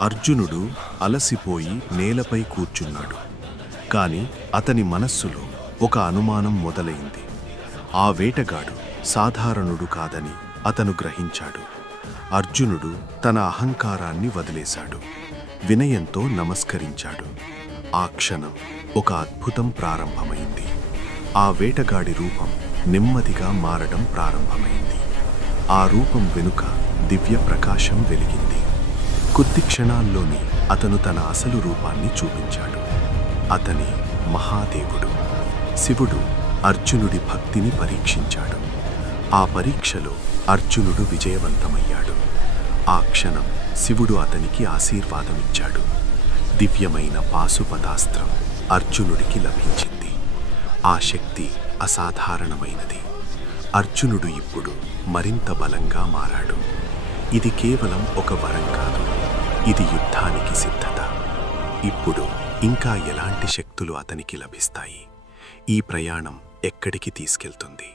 అర్జునుడు అలసిపోయి నేలపై కూర్చున్నాడు. కాని అతని మనస్సులో ఒక అనుమానం మొదలైంది. ఆ వేటగాడు సాధారణుడు కాదని అతను గ్రహించాడు. అర్జునుడు తన అహంకారాన్ని వదిలేశాడు. వినయంతో నమస్కరించాడు. ఆ క్షణం ఒక అద్భుతం ప్రారంభమైంది. ఆ వేటగాడి రూపం నెమ్మదిగా మారడం ప్రారంభమైంది. ఆ రూపం వెనుక దివ్య ప్రకాశం వెలిగింది. కొద్ది క్షణాల్లోనే అతను తన అసలు రూపాన్ని చూపించాడు. అతని మహాదేవుడు శివుడు అర్జునుడి భక్తిని పరీక్షించాడు. ఆ పరీక్షలో అర్జునుడు విజయవంతమయ్యాడు. ఆ క్షణం శివుడు అతనికి ఆశీర్వాదమిచ్చాడు. దివ్యమైన పాశుపతాస్త్రం అర్జునుడికి లభించింది. ఆ శక్తి అసాధారణమైనది. అర్జునుడు ఇప్పుడు మరింత బలంగా మారాడు. ఇది కేవలం ఒక వరం కాదు, ఇది యుద్ధానికి సిద్ధత. ఇప్పుడు ఇంకా ఎలాంటి శక్తులు అతనికి లభిస్తాయి? ఈ ప్రయాణం ఎక్కడికి తీసుకెళ్తుంది?